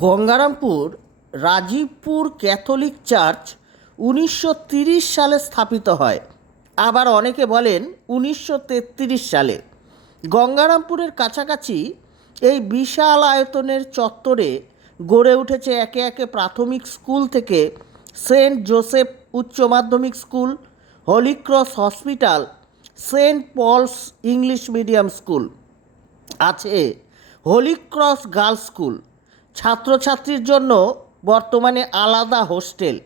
Gangarampur Rajibpur Catholic church উনিশশো সালে স্থাপিত হয়। আবার অনেকে বলেন উনিশশো তেত্রিশ সালে। গঙ্গারামপুরের কাছাকাছি এই বিশাল আয়তনের চত্বরে গড়ে উঠেছে একে একে প্রাথমিক স্কুল থেকে সেন্ট জোসেফ উচ্চ মাধ্যমিক school Holy Cross hospital, Saint Paul's English medium school, আছে হলিক্রস গার্লস স্কুল। ছাত্রছাত্রীর জন্য বর্তমানে আলাদা হোস্টেল।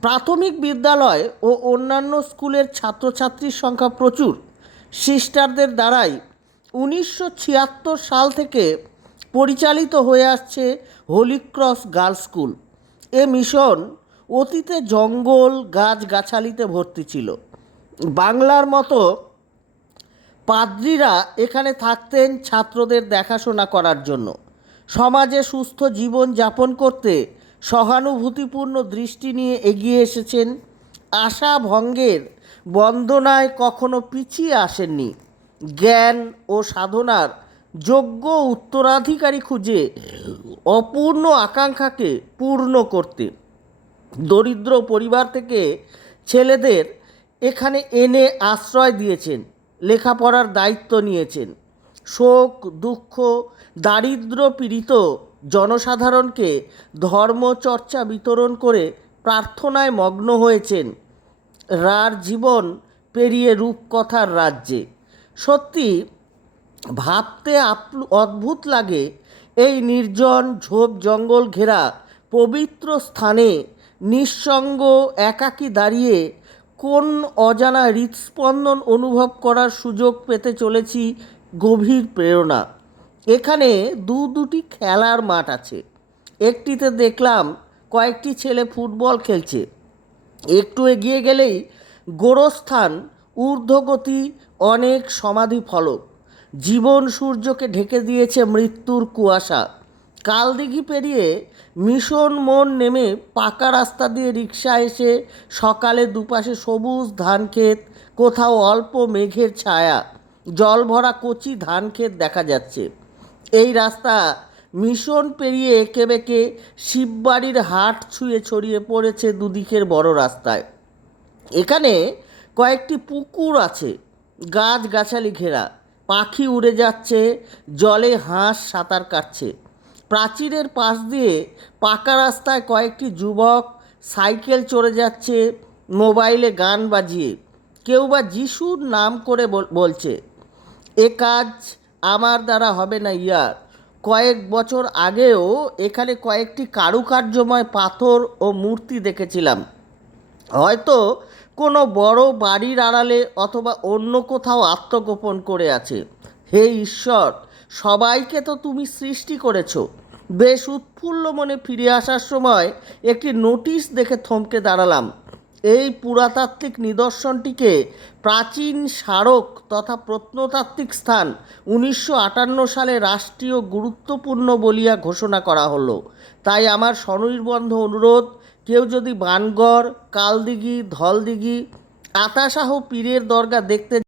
প্রাথমিক বিদ্যালয় ও অন্যান্য স্কুলের ছাত্রছাত্রীর সংখ্যা প্রচুর। সিস্টারদের দ্বারাই উনিশশো ছিয়াত্তর সাল থেকে পরিচালিত হয়ে আসছে হোলিক্রস গার্লস স্কুল। এ মিশন অতীতে জঙ্গল, গাছগাছালিতে ভর্তি ছিল। বাংলার মতো পাদ্রীরা এখানে থাকতেন ছাত্রদের দেখাশোনা করার জন্য। সমাজে সুস্থ জীবন যাপন করতে সহানুভূতিপূর্ণ দৃষ্টি নিয়ে এগিয়ে এসেছেন আশা ভঙ্গের বন্দনায় কখনো পিছিয়ে আসেননি। জ্ঞান ও সাধনার যোগ্য উত্তরাধিকারী খুঁজে অপূর্ণ আকাঙ্ক্ষাকে পূর্ণ করতে। দরিদ্র পরিবার থেকে ছেলেদের এখানে এনে আশ্রয় দিয়েছেন, লেখাপড়ার দায়িত্ব নিয়েছেন। শোক, দুঃখ, দারিদ্র পীড়িত জনসাধারণকে ধর্মচর্চা বিতরণ করে প্রার্থনায় মগ্ন হয়েছেন। রার জীবন পেরিয়ে রূপকথার রাজ্যে। সত্যি, ভাবতে অদ্ভুত লাগে এই নির্জন ঝোপ জঙ্গল ঘেরা পবিত্র স্থানে নিঃসঙ্গ একাকী দাঁড়িয়ে কোন অজানা হৃৎস্পন্দন অনুভব করার সুযোগ পেতে চলেছি গভীর প্রেরণা। এখানে দু দুটি খেলার মাঠ আছে। একটিতে দেখলাম কয়েকটি ছেলে ফুটবল খেলছে। একটু এগিয়ে গেলেই গোরস্থান, ঊর্ধ্বগতি অনেক সমাধি ফলক। জীবন সূর্যকে ঢেকে দিয়েছে মৃত্যুর কুয়াশা। কালদিঘি পেরিয়ে মিশন মন নেমে পাকা রাস্তা দিয়ে রিক্সা এসে সকালে দুপাশে সবুজ ধান ক্ষেত কোথাও অল্প মেঘের ছায়া। জল ভরা কচি ধান ক্ষেত দেখা যাচ্ছে। এই রাস্তা মিশন পেরিয়ে এঁকে বেঁকে শিববাড়ির হাট ছুঁয়ে ছড়িয়ে পড়েছে দুদিকের বড় রাস্তায়। এখানে কয়েকটি পুকুর আছে, গাছগাছালি ঘেরা। পাখি উড়ে যাচ্ছে, জলে হাঁস সাঁতার কাটছে। প্রাচীরের পাশ দিয়ে পাকা রাস্তায় কয়েকটি যুবক সাইকেল চড়ে যাচ্ছে, মোবাইলে গান বাজিয়ে। কেউ বা যিশুর নাম করে বল- বলছে। এ কাজ আমার দ্বারা হবে না ইয়ার। কয়েক বছর আগেও এখানে কয়েকটি কারুকার্যময় পাথর ও মূর্তি দেখেছিলাম। হয়তো কোনো বড় বাড়ির আড়ালে অথবা অন্য কোথাও আত্মগোপন করে আছে। হে ঈশ্বর, সবাইকে তো তুমি সৃষ্টি করেছ। বেশ উৎফুল্ল মনে ফিরে আসার সময় একটি নোটিশ দেখে থমকে দাঁড়ালাম। এই পুরাতাত্ত্বিক নিদর্শনটিকে প্রাচীন স্মারক তথা প্রত্নতাত্ত্বিক স্থান উনিশশো আটান্ন সালে রাষ্ট্রীয় গুরুত্বপূর্ণ বলিয়া ঘোষণা করা হলো। তাই আমার স্বনির্বন্ধ অনুরোধ, কেউ যদি বানগড়, কালদিঘি, ধলদিঘি আতাসাহ পীরের দরগা দেখতে